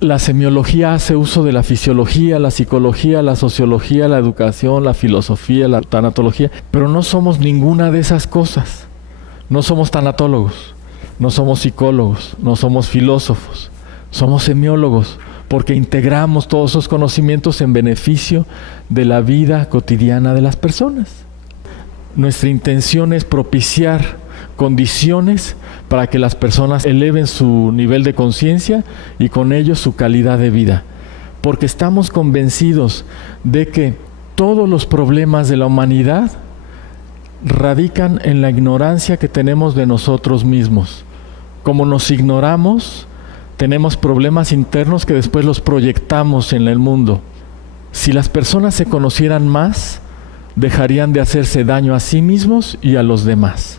La semiología hace uso de la fisiología, la psicología, la sociología, la educación, la filosofía, la tanatología, pero no somos ninguna de esas cosas. No somos tanatólogos, no somos psicólogos, no somos filósofos, somos semiólogos, porque integramos todos esos conocimientos en beneficio de la vida cotidiana de las personas. Nuestra intención es propiciar condiciones para que las personas eleven su nivel de conciencia y con ello su calidad de vida. Porque estamos convencidos de que todos los problemas de la humanidad radican en la ignorancia que tenemos de nosotros mismos. Como nos ignoramos, tenemos problemas internos que después los proyectamos en el mundo. Si las personas se conocieran más, dejarían de hacerse daño a sí mismos y a los demás.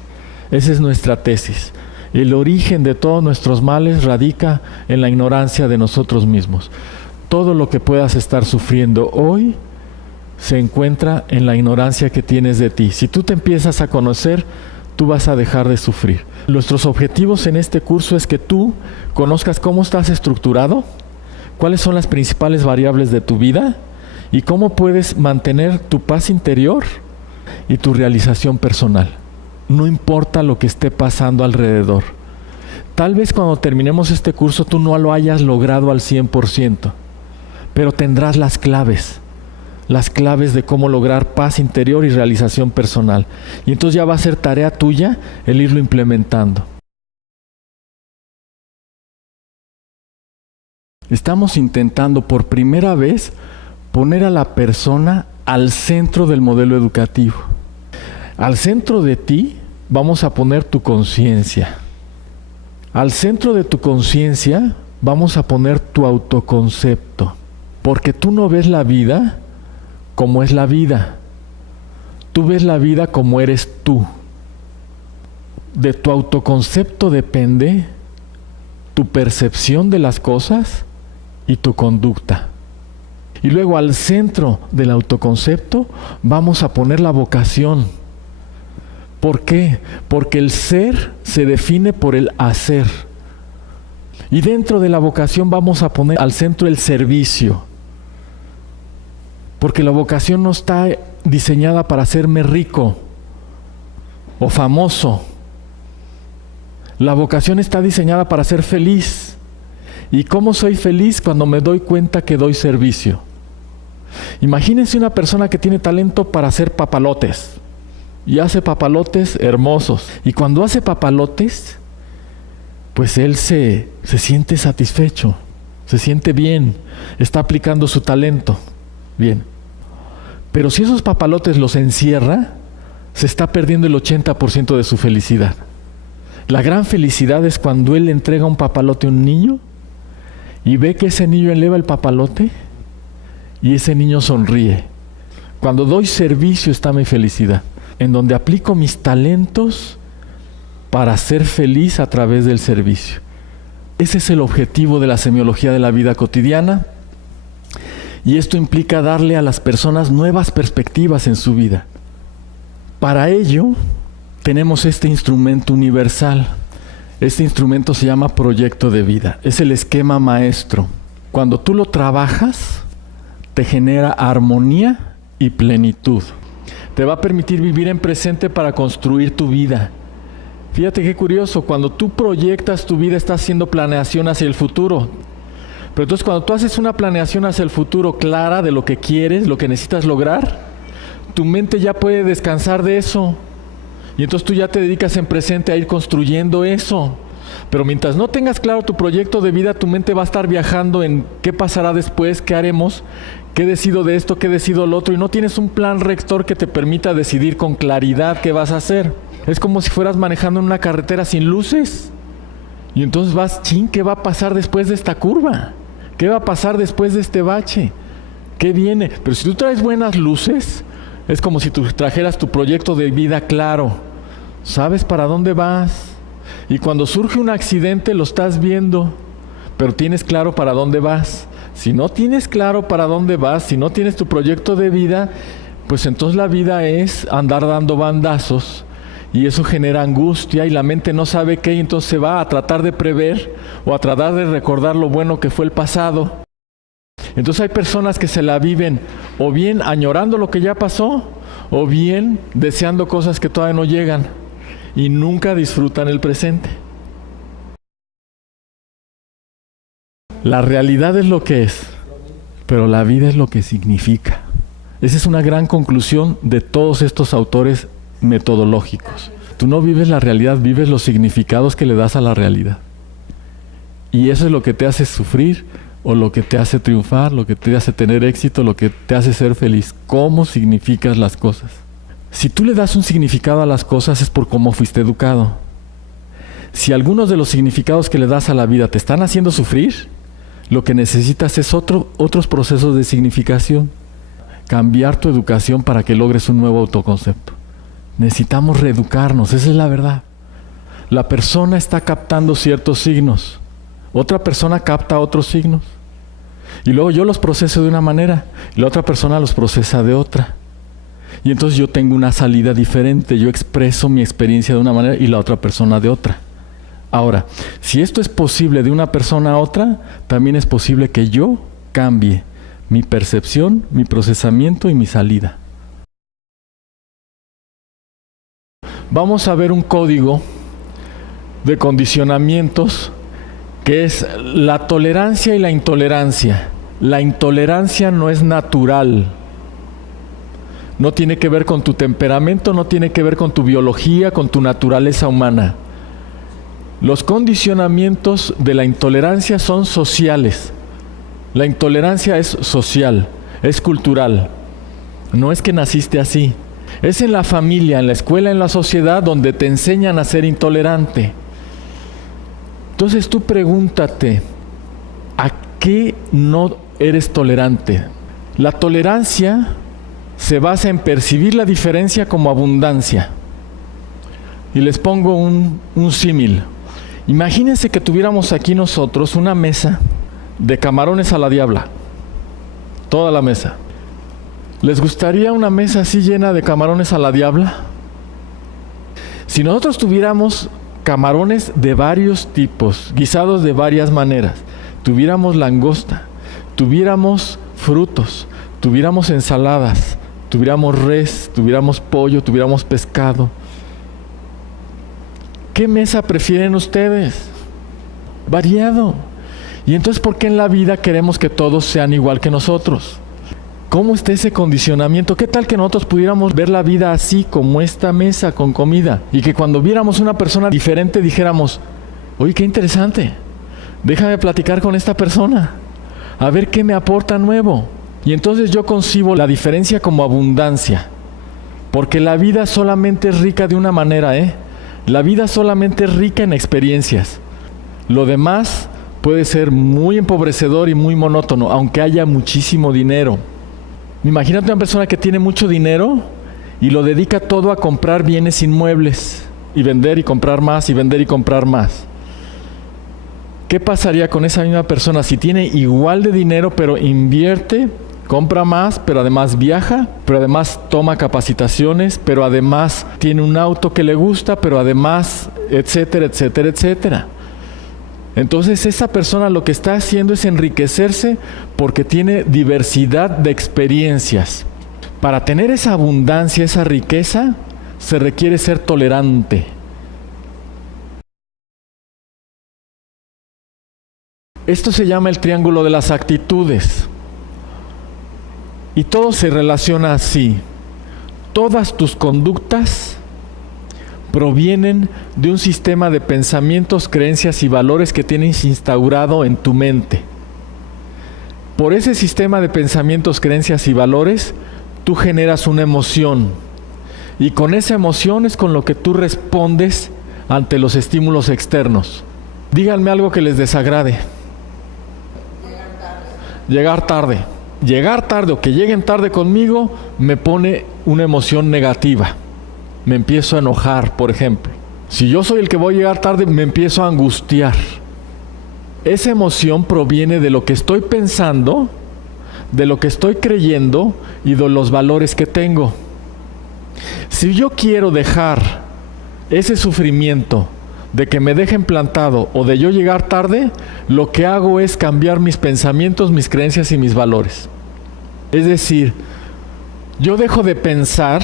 Esa es nuestra tesis. El origen de todos nuestros males radica en la ignorancia de nosotros mismos. Todo lo que puedas estar sufriendo hoy se encuentra en la ignorancia que tienes de ti. Si tú te empiezas a conocer, tú vas a dejar de sufrir. Nuestros objetivos en este curso es que tú conozcas cómo estás estructurado, cuáles son las principales variables de tu vida y cómo puedes mantener tu paz interior y tu realización personal. No importa lo que esté pasando alrededor. Tal vez cuando terminemos este curso tú no lo hayas logrado al 100%, pero tendrás las claves de cómo lograr paz interior y realización personal. Y entonces ya va a ser tarea tuya el irlo implementando. Estamos intentando por primera vez poner a la persona al centro del modelo educativo. Al centro de ti vamos a poner tu conciencia. Al centro de tu conciencia vamos a poner tu autoconcepto. Porque tú no ves la vida como es la vida. Tú ves la vida como eres tú. De tu autoconcepto depende tu percepción de las cosas y tu conducta. Y luego al centro del autoconcepto vamos a poner la vocación. ¿Por qué? Porque el ser se define por el hacer. Y dentro de la vocación vamos a poner al centro el servicio. Porque la vocación no está diseñada para hacerme rico o famoso. La vocación está diseñada para ser feliz. ¿Y cómo soy feliz? Cuando me doy cuenta que doy servicio. Imagínense una persona que tiene talento para hacer papalotes. Y hace papalotes hermosos. Y cuando hace papalotes, pues él se siente satisfecho, se siente bien, está aplicando su talento. Bien. Pero si esos papalotes los encierra, se está perdiendo el 80% de su felicidad. La gran felicidad es cuando él le entrega un papalote a un niño y ve que ese niño eleva el papalote y ese niño sonríe. Cuando doy servicio está mi felicidad. En donde aplico mis talentos para ser feliz a través del servicio. Ese es el objetivo de la semiología de la vida cotidiana, y esto implica darle a las personas nuevas perspectivas en su vida. Para ello, tenemos este instrumento universal. Este instrumento se llama proyecto de vida. Es el esquema maestro. Cuando tú lo trabajas, te genera armonía y plenitud. Te va a permitir vivir en presente para construir tu vida. Fíjate qué curioso, cuando tú proyectas tu vida estás haciendo planeación hacia el futuro. Pero entonces cuando tú haces una planeación hacia el futuro clara de lo que quieres, lo que necesitas lograr, tu mente ya puede descansar de eso. Y entonces tú ya te dedicas en presente a ir construyendo eso. Pero mientras no tengas claro tu proyecto de vida, tu mente va a estar viajando en qué pasará después, qué haremos, qué decido de esto, qué decido lo otro, y no tienes un plan rector que te permita decidir con claridad qué vas a hacer. Es como si fueras manejando en una carretera sin luces. Y entonces vas, ¿qué va a pasar después de esta curva? ¿Qué va a pasar después de este bache? ¿Qué viene? Pero si tú traes buenas luces, es como si tú trajeras tu proyecto de vida claro. ¿Sabes para dónde vas? Y cuando surge un accidente lo estás viendo, pero tienes claro para dónde vas. Si no tienes claro para dónde vas, si no tienes tu proyecto de vida, pues entonces la vida es andar dando bandazos y eso genera angustia y la mente no sabe qué, y entonces se va a tratar de prever o a tratar de recordar lo bueno que fue el pasado. Entonces hay personas que se la viven o bien añorando lo que ya pasó o bien deseando cosas que todavía no llegan y nunca disfrutan el presente. La realidad es lo que es, pero la vida es lo que significa. Esa es una gran conclusión de todos estos autores metodológicos. Tú no vives la realidad, vives los significados que le das a la realidad. Y eso es lo que te hace sufrir, o lo que te hace triunfar, lo que te hace tener éxito, lo que te hace ser feliz. ¿Cómo significas las cosas? Si tú le das un significado a las cosas es por cómo fuiste educado. Si algunos de los significados que le das a la vida te están haciendo sufrir, lo que necesitas es otros procesos de significación. Cambiar tu educación para que logres un nuevo autoconcepto. Necesitamos reeducarnos, esa es la verdad. La persona está captando ciertos signos, otra persona capta otros signos. Y luego yo los proceso de una manera, y la otra persona los procesa de otra. Y entonces yo tengo una salida diferente, yo expreso mi experiencia de una manera y la otra persona de otra. Ahora, si esto es posible de una persona a otra, también es posible que yo cambie mi percepción, mi procesamiento y mi salida. Vamos a ver un código de condicionamientos que es la tolerancia y la intolerancia. La intolerancia no es natural. No tiene que ver con tu temperamento, no tiene que ver con tu biología, con tu naturaleza humana. Los condicionamientos de la intolerancia son sociales. La intolerancia es social, es cultural. No es que naciste así. Es en la familia, en la escuela, en la sociedad donde te enseñan a ser intolerante. Entonces tú pregúntate, ¿a qué no eres tolerante? La tolerancia se basa en percibir la diferencia como abundancia. Y les pongo un símil. Imagínense que tuviéramos aquí nosotros una mesa de camarones a la diabla. Toda la mesa. ¿Les gustaría una mesa así llena de camarones a la diabla? Si nosotros tuviéramos camarones de varios tipos, guisados de varias maneras, tuviéramos langosta, tuviéramos frutos, tuviéramos ensaladas, tuviéramos res, tuviéramos pollo, tuviéramos pescado, ¿qué mesa prefieren ustedes? Variado. Y entonces, ¿por qué en la vida queremos que todos sean igual que nosotros? ¿Cómo está ese condicionamiento? ¿Qué tal que nosotros pudiéramos ver la vida así, como esta mesa con comida? Y que cuando viéramos una persona diferente dijéramos, oye, qué interesante, déjame platicar con esta persona, a ver qué me aporta nuevo. Y entonces yo concibo la diferencia como abundancia, porque la vida solamente es rica de una manera, La vida solamente es rica en experiencias. Lo demás puede ser muy empobrecedor y muy monótono, aunque haya muchísimo dinero. Imagínate una persona que tiene mucho dinero y lo dedica todo a comprar bienes inmuebles y vender y comprar más y vender y comprar más. ¿Qué pasaría con esa misma persona si tiene igual de dinero pero invierte, compra más, pero además viaja, pero además toma capacitaciones, pero además tiene un auto que le gusta, pero además, etcétera, etcétera, etcétera? Entonces esa persona lo que está haciendo es enriquecerse porque tiene diversidad de experiencias. Para tener esa abundancia, esa riqueza, se requiere ser tolerante. Esto se llama el triángulo de las actitudes. Y todo se relaciona así. Todas tus conductas provienen de un sistema de pensamientos, creencias y valores que tienes instaurado en tu mente. Por ese sistema de pensamientos, creencias y valores, tú generas una emoción. Y con esa emoción es con lo que tú respondes ante los estímulos externos. Díganme algo que les desagrade. Llegar tarde. Llegar tarde o que lleguen tarde conmigo me pone una emoción negativa. Me empiezo a enojar, por ejemplo. Si yo soy el que voy a llegar tarde, me empiezo a angustiar. Esa emoción proviene de lo que estoy pensando, de lo que estoy creyendo y de los valores que tengo. Si yo quiero dejar ese sufrimiento de que me dejen plantado o de yo llegar tarde, lo que hago es cambiar mis pensamientos, mis creencias y mis valores. Es decir, yo dejo de pensar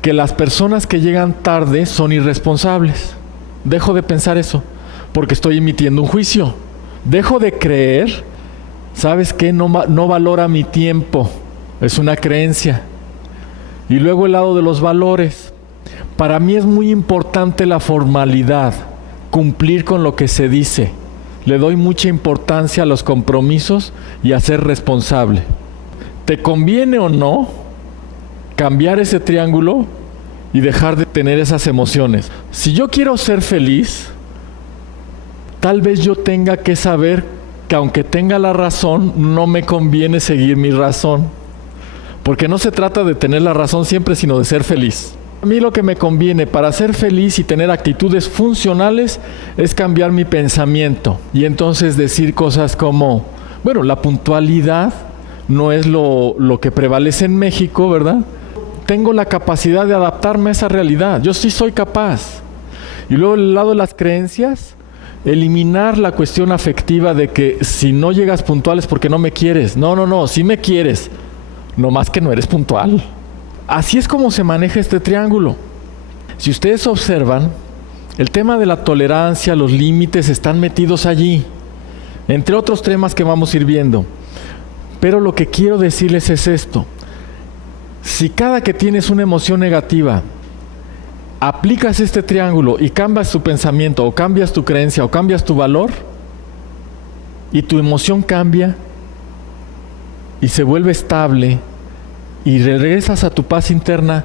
que las personas que llegan tarde son irresponsables. Dejo de pensar eso, porque estoy emitiendo un juicio. Dejo de creer, ¿sabes qué? No valora mi tiempo. Es una creencia. Y luego el lado de los valores. Para mí es muy importante la formalidad, cumplir con lo que se dice. Le doy mucha importancia a los compromisos y a ser responsable. ¿Te conviene o no cambiar ese triángulo y dejar de tener esas emociones? Si yo quiero ser feliz, tal vez yo tenga que saber que aunque tenga la razón, no me conviene seguir mi razón. Porque no se trata de tener la razón siempre, sino de ser feliz. A mí lo que me conviene para ser feliz y tener actitudes funcionales es cambiar mi pensamiento. Y entonces decir cosas como, bueno, la puntualidad no es lo que prevalece en México, ¿verdad? Tengo la capacidad de adaptarme a esa realidad. Yo sí soy capaz. Y luego el lado de las creencias, eliminar la cuestión afectiva de que si no llegas puntual es porque no me quieres. No, sí me quieres. No más que no eres puntual. Así es como se maneja este triángulo. Si ustedes observan, el tema de la tolerancia, los límites están metidos allí, entre otros temas que vamos a ir viendo. Pero lo que quiero decirles es esto. Si cada que tienes una emoción negativa, aplicas este triángulo y cambias tu pensamiento, o cambias tu creencia, o cambias tu valor, y tu emoción cambia, y se vuelve estable, y regresas a tu paz interna,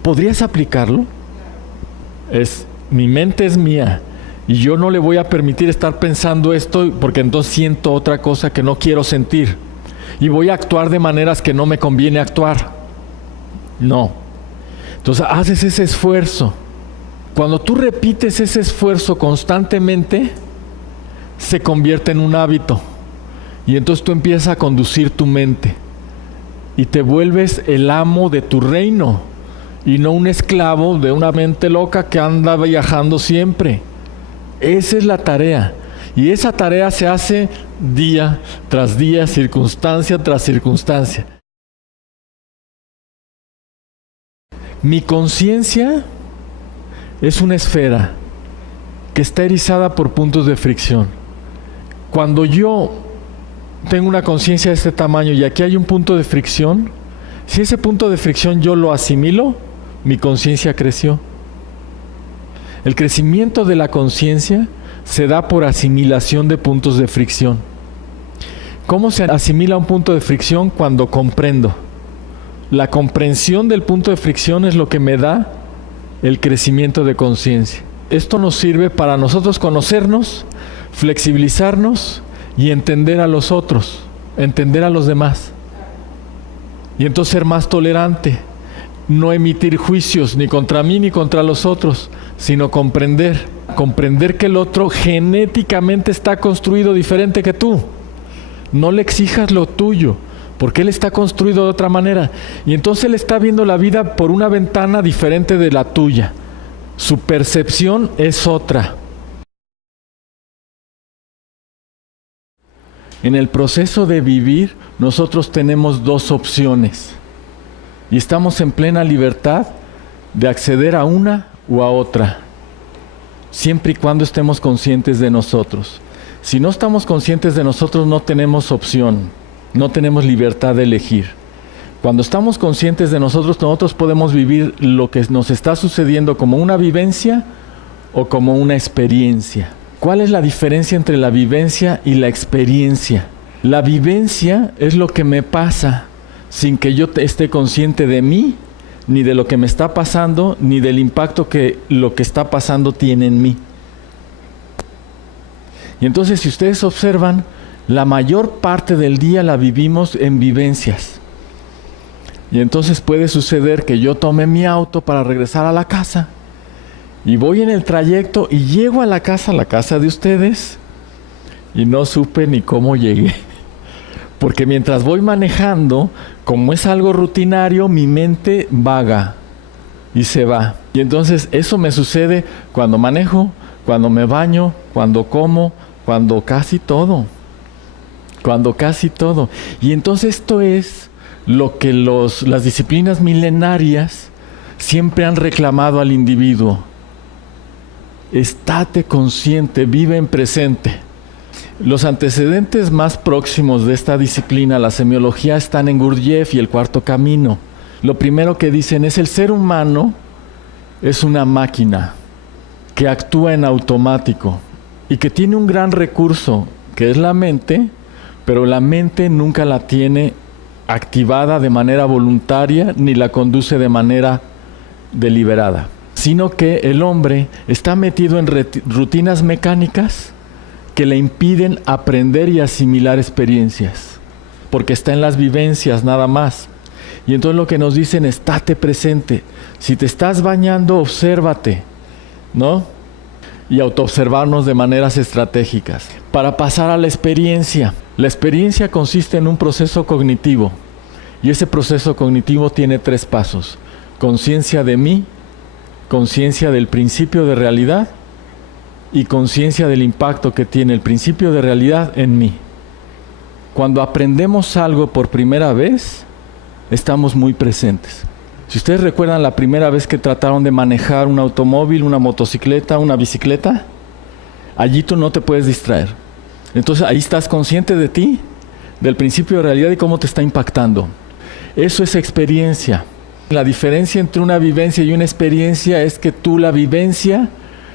¿podrías aplicarlo? Mi mente es mía, y yo no le voy a permitir estar pensando esto, porque entonces siento otra cosa que no quiero sentir, y voy a actuar de maneras que no me conviene actuar. No. Entonces haces ese esfuerzo. Cuando tú repites ese esfuerzo constantemente, se convierte en un hábito. Y entonces tú empiezas a conducir tu mente. Y te vuelves el amo de tu reino. Y no un esclavo de una mente loca que anda viajando siempre. Esa es la tarea. Y esa tarea se hace día tras día, circunstancia tras circunstancia. Mi conciencia es una esfera que está erizada por puntos de fricción. Cuando yo tengo una conciencia de este tamaño y aquí hay un punto de fricción, si ese punto de fricción yo lo asimilo, mi conciencia creció. El crecimiento de la conciencia se da por asimilación de puntos de fricción. ¿Cómo se asimila un punto de fricción? Cuando comprendo. La comprensión del punto de fricción es lo que me da el crecimiento de conciencia. Esto nos sirve para nosotros conocernos, flexibilizarnos y entender a los otros, entender a los demás. Y entonces ser más tolerante, no emitir juicios ni contra mí ni contra los otros, sino comprender que el otro genéticamente está construido diferente que tú. No le exijas lo tuyo, porque él está construido de otra manera. Y entonces él está viendo la vida por una ventana diferente de la tuya. Su percepción es otra. En el proceso de vivir, nosotros tenemos dos opciones. Y estamos en plena libertad de acceder a una u a otra, siempre y cuando estemos conscientes de nosotros. Si no estamos conscientes de nosotros, no tenemos opción, no tenemos libertad de elegir. Cuando estamos conscientes de nosotros, nosotros podemos vivir lo que nos está sucediendo como una vivencia o como una experiencia. ¿Cuál es la diferencia entre la vivencia y la experiencia? La vivencia es lo que me pasa sin que yo esté consciente de mí, ni de lo que me está pasando, ni del impacto que lo que está pasando tiene en mí. Y entonces, si ustedes observan, la mayor parte del día la vivimos en vivencias. Y entonces puede suceder que yo tome mi auto para regresar a la casa, y voy en el trayecto y llego a la casa de ustedes, y no supe ni cómo llegué. Porque mientras voy manejando, como es algo rutinario, mi mente vaga. y se va. Y entonces eso me sucede cuando manejo, cuando me baño, cuando como, cuando casi todo. Y entonces esto es lo que las disciplinas milenarias siempre han reclamado al individuo. Estate consciente, vive en presente. Los antecedentes más próximos de esta disciplina, la semiología, están en Gurdjieff y el Cuarto Camino. Lo primero que dicen es: el ser humano es una máquina que actúa en automático y que tiene un gran recurso, que es la mente, pero la mente nunca la tiene activada de manera voluntaria ni la conduce de manera deliberada, sino que el hombre está metido en rutinas mecánicas que le impiden aprender y asimilar experiencias, porque está en las vivencias nada más. Y entonces lo que nos dicen: estate presente. Si te estás bañando, obsérvate, ¿no? Y autoobservarnos de maneras estratégicas para pasar a la experiencia. La experiencia consiste en un proceso cognitivo, y ese proceso cognitivo tiene 3 pasos: conciencia de mí, conciencia del principio de realidad y conciencia del impacto que tiene el principio de realidad en mí. Cuando aprendemos algo por primera vez, estamos muy presentes. Si ustedes recuerdan la primera vez que trataron de manejar un automóvil, una motocicleta, una bicicleta, allí tú no te puedes distraer. Entonces ahí estás consciente de ti, del principio de realidad y cómo te está impactando. Eso es experiencia. La diferencia entre una vivencia y una experiencia es que tú, la vivencia,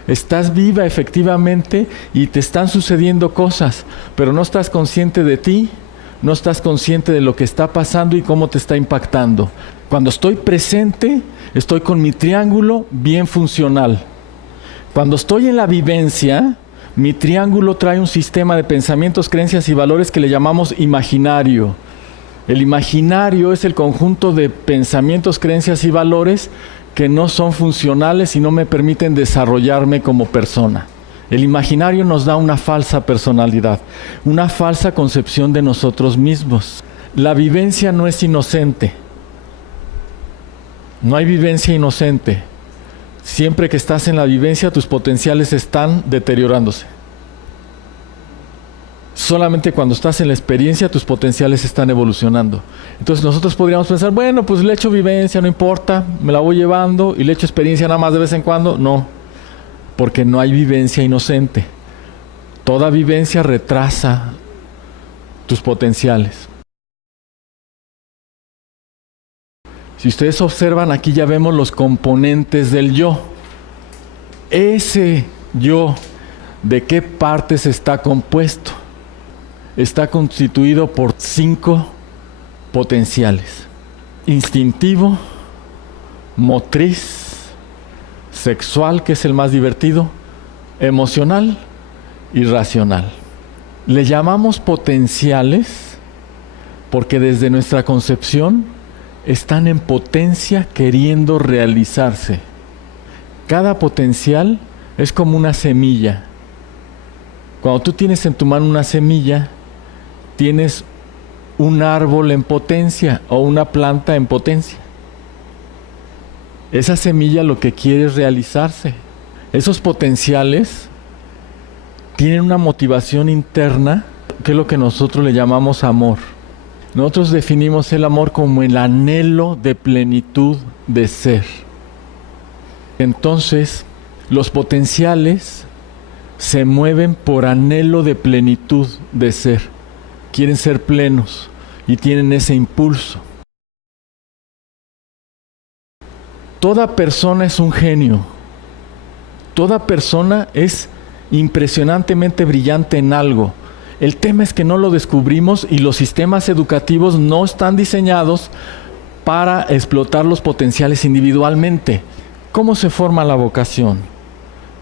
estás viva efectivamente y te están sucediendo cosas, pero no estás consciente de ti, no estás consciente de lo que está pasando y cómo te está impactando. Cuando estoy presente, estoy con mi triángulo bien funcional. Cuando estoy en la vivencia, mi triángulo trae un sistema de pensamientos, creencias y valores que le llamamos imaginario. El imaginario es el conjunto de pensamientos, creencias y valores que no son funcionales y no me permiten desarrollarme como persona. El imaginario nos da una falsa personalidad, una falsa concepción de nosotros mismos. La vivencia no es inocente. No hay vivencia inocente. Siempre que estás en la vivencia, tus potenciales están deteriorándose. Solamente cuando estás en la experiencia, tus potenciales están evolucionando. Entonces nosotros podríamos pensar: bueno, pues le echo vivencia, no importa, me la voy llevando, y le echo experiencia nada más de vez en cuando. No, porque no hay vivencia inocente. Toda vivencia retrasa tus potenciales. Si ustedes observan, aquí ya vemos los componentes del yo. Ese yo, ¿de qué partes está compuesto? Está constituido por 5 potenciales: instintivo, motriz, sexual, que es el más divertido, emocional y racional. Le llamamos potenciales porque desde nuestra concepción están en potencia queriendo realizarse. Cada potencial es como una semilla. Cuando tú tienes en tu mano una semilla, tienes un árbol en potencia o una planta en potencia. Esa semilla lo que quiere es realizarse. Esos potenciales tienen una motivación interna, que es lo que nosotros le llamamos amor. Nosotros definimos el amor como el anhelo de plenitud de ser. Entonces, los potenciales se mueven por anhelo de plenitud de ser. Quieren ser plenos y tienen ese impulso. Toda persona es un genio. Toda persona es impresionantemente brillante en algo. El tema es que no lo descubrimos y los sistemas educativos no están diseñados para explotar los potenciales individualmente. ¿Cómo se forma la vocación?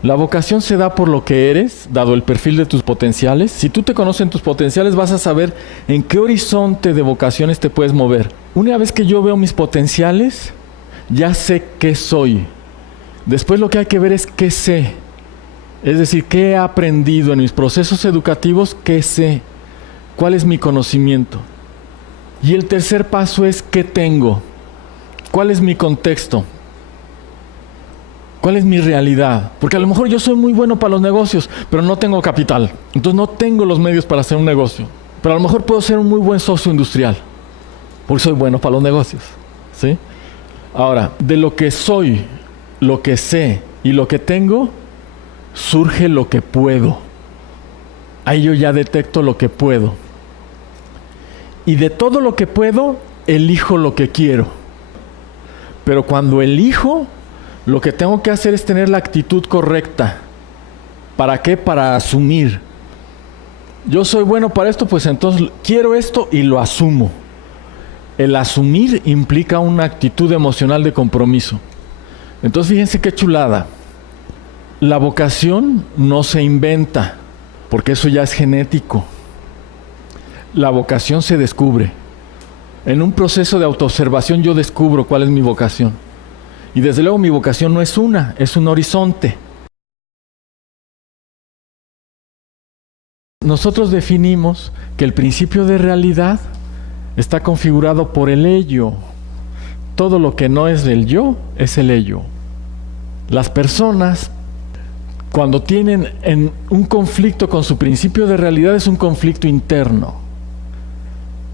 La vocación se da por lo que eres, dado el perfil de tus potenciales. Si tú te conoces en tus potenciales, vas a saber en qué horizonte de vocaciones te puedes mover. Una vez que yo veo mis potenciales, ya sé qué soy. Después lo que hay que ver es qué sé. Es decir, qué he aprendido en mis procesos educativos, qué sé, cuál es mi conocimiento. Y el tercer paso es qué tengo, cuál es mi contexto. ¿Cuál es mi realidad? Porque a lo mejor yo soy muy bueno para los negocios, pero no tengo capital. Entonces no tengo los medios para hacer un negocio. Pero a lo mejor puedo ser un muy buen socio industrial, porque soy bueno para los negocios, ¿sí? Ahora, de lo que soy, lo que sé y lo que tengo, surge lo que puedo. Ahí yo ya detecto lo que puedo. Y de todo lo que puedo, elijo lo que quiero. Pero cuando elijo, lo que tengo que hacer es tener la actitud correcta. ¿Para qué? Para asumir. Yo soy bueno para esto, pues entonces quiero esto y lo asumo. El asumir implica una actitud emocional de compromiso. Entonces fíjense qué chulada. La vocación no se inventa, porque eso ya es genético. La vocación se descubre. En un proceso de autoobservación yo descubro cuál es mi vocación. Y desde luego mi vocación no es una, es un horizonte. Nosotros definimos que el principio de realidad está configurado por el ello. Todo lo que no es del yo es el ello. Las personas, cuando tienen un conflicto con su principio de realidad, es un conflicto interno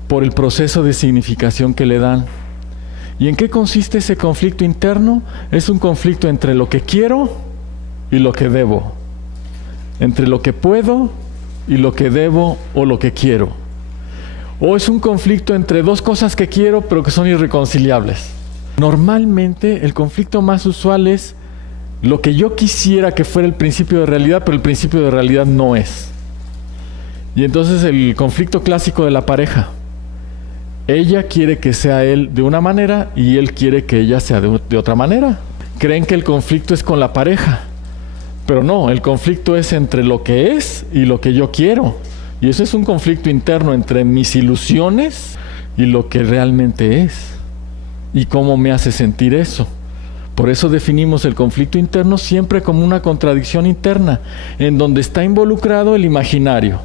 por el proceso de significación que le dan. ¿Y en qué consiste ese conflicto interno? Es un conflicto entre lo que quiero y lo que debo, entre lo que puedo y lo que debo o lo que quiero. O es un conflicto entre dos cosas que quiero pero que son irreconciliables. Normalmente el conflicto más usual es lo que yo quisiera que fuera el principio de realidad, pero el principio de realidad no es. Y entonces el conflicto clásico de la pareja. Ella quiere que sea él de una manera y él quiere que ella sea de otra manera. Creen que el conflicto es con la pareja, pero no, el conflicto es entre lo que es y lo que yo quiero. Y eso es un conflicto interno entre mis ilusiones y lo que realmente es. ¿Y cómo me hace sentir eso? Por eso definimos el conflicto interno siempre como una contradicción interna, en donde está involucrado el imaginario.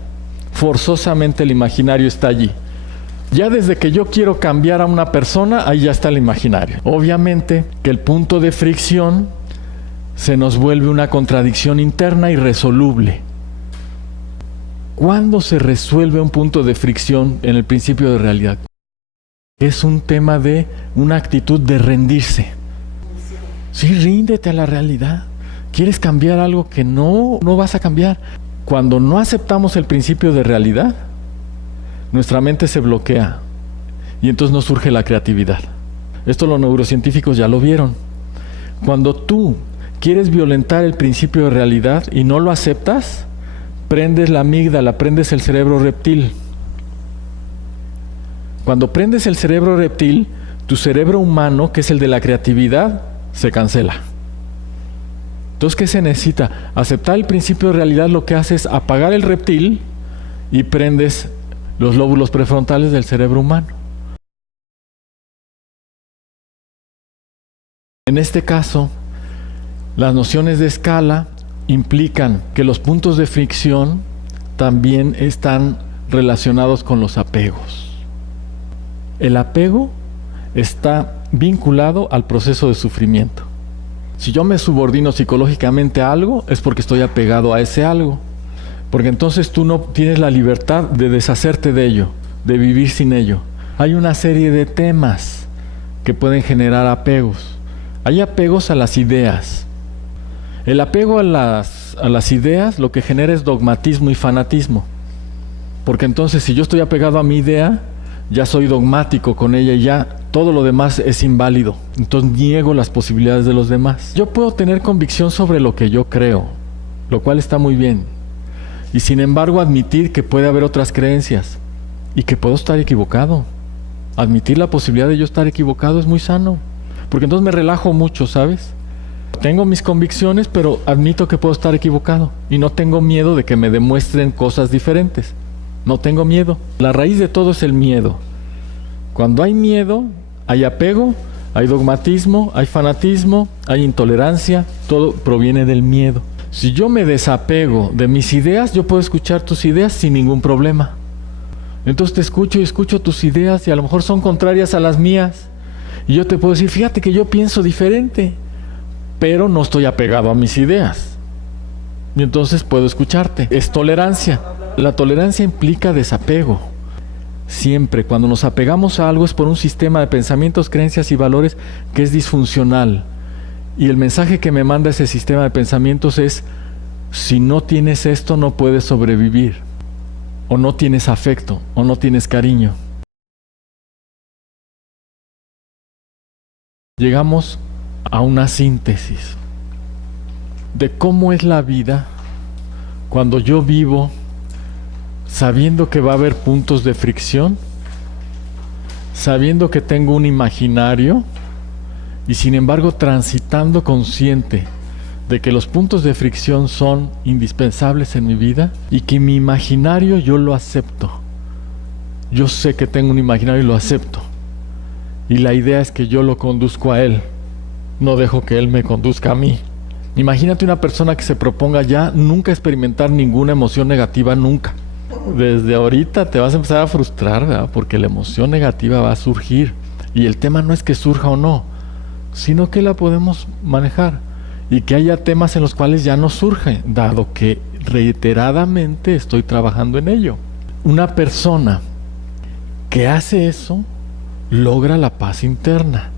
Forzosamente el imaginario está allí. Ya desde que yo quiero cambiar a una persona, ahí ya está el imaginario. Obviamente que el punto de fricción se nos vuelve una contradicción interna irresoluble. ¿Cuándo se resuelve un punto de fricción en el principio de realidad? Es un tema de una actitud de rendirse. Sí, ríndete a la realidad. ¿Quieres cambiar algo que no vas a cambiar? Cuando no aceptamos el principio de realidad, nuestra mente se bloquea y entonces no surge la creatividad. Esto los neurocientíficos ya lo vieron. Cuando tú quieres violentar el principio de realidad y no lo aceptas, prendes la amígdala, prendes el cerebro reptil. Cuando prendes el cerebro reptil, tu cerebro humano, que es el de la creatividad, se cancela. Entonces, ¿qué se necesita? Aceptar el principio de realidad lo que hace es apagar el reptil y prendes los lóbulos prefrontales del cerebro humano. En este caso, las nociones de escala implican que los puntos de fricción también están relacionados con los apegos. El apego está vinculado al proceso de sufrimiento. Si yo me subordino psicológicamente a algo, es porque estoy apegado a ese algo. Porque entonces tú no tienes la libertad de deshacerte de ello, de vivir sin ello. Hay una serie de temas que pueden generar apegos. Hay apegos a las ideas. El apego a las ideas lo que genera es dogmatismo y fanatismo. Porque entonces si yo estoy apegado a mi idea, ya soy dogmático con ella y ya todo lo demás es inválido. Entonces niego las posibilidades de los demás. Yo puedo tener convicción sobre lo que yo creo, lo cual está muy bien. Y sin embargo admitir que puede haber otras creencias y que puedo estar equivocado. Admitir la posibilidad de yo estar equivocado es muy sano, porque entonces me relajo mucho, ¿sabes? Tengo mis convicciones, pero admito que puedo estar equivocado y no tengo miedo de que me demuestren cosas diferentes. No tengo miedo. La raíz de todo es el miedo. Cuando hay miedo, hay apego, hay dogmatismo, hay fanatismo, hay intolerancia, todo proviene del miedo. Si yo me desapego de mis ideas, yo puedo escuchar tus ideas sin ningún problema. Entonces te escucho y escucho tus ideas y a lo mejor son contrarias a las mías. Y yo te puedo decir, fíjate que yo pienso diferente. pero no estoy apegado a mis ideas. Y entonces puedo escucharte. Es tolerancia. La tolerancia implica desapego. Siempre, cuando nos apegamos a algo es por un sistema de pensamientos, creencias y valores que es disfuncional. Y el mensaje que me manda ese sistema de pensamientos es: si no tienes esto, no puedes sobrevivir. O no tienes afecto, o no tienes cariño. Llegamos a una síntesis de cómo es la vida cuando yo vivo sabiendo que va a haber puntos de fricción, sabiendo que tengo un imaginario y sin embargo transitando consciente de que los puntos de fricción son indispensables en mi vida y que mi imaginario yo lo acepto. Yo sé que tengo un imaginario y lo acepto. Y la idea es que yo lo conduzco a él, no dejo que él me conduzca a mí. Imagínate una persona que se proponga ya nunca experimentar ninguna emoción negativa, nunca. Desde ahorita te vas a empezar a frustrar, ¿verdad? Porque la emoción negativa va a surgir. Y el tema no es que surja o no, sino que la podemos manejar. Y que haya temas en los cuales ya no surge, dado que reiteradamente estoy trabajando en ello. Una persona que hace eso logra la paz interna.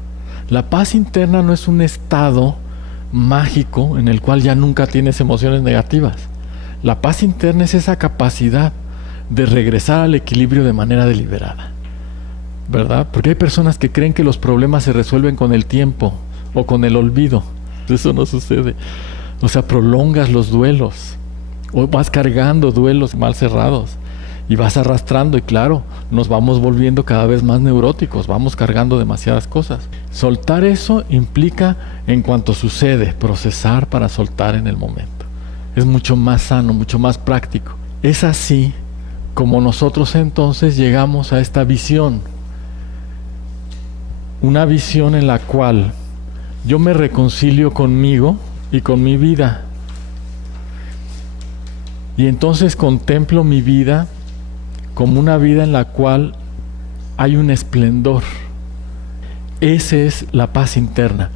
La paz interna no es un estado mágico en el cual ya nunca tienes emociones negativas. La paz interna es esa capacidad de regresar al equilibrio de manera deliberada, ¿verdad? Porque hay personas que creen que los problemas se resuelven con el tiempo o con el olvido. Eso no sucede. O sea, prolongas los duelos o vas cargando duelos mal cerrados y vas arrastrando, y claro, nos vamos volviendo cada vez más neuróticos, vamos cargando demasiadas cosas. Soltar eso implica, en cuanto sucede, procesar para soltar en el momento. Es mucho más sano, mucho más práctico. Es así como nosotros entonces llegamos a esta visión. Una visión en la cual yo me reconcilio conmigo y con mi vida. Y entonces contemplo mi vida como una vida en la cual hay un esplendor. Esa es la paz interna.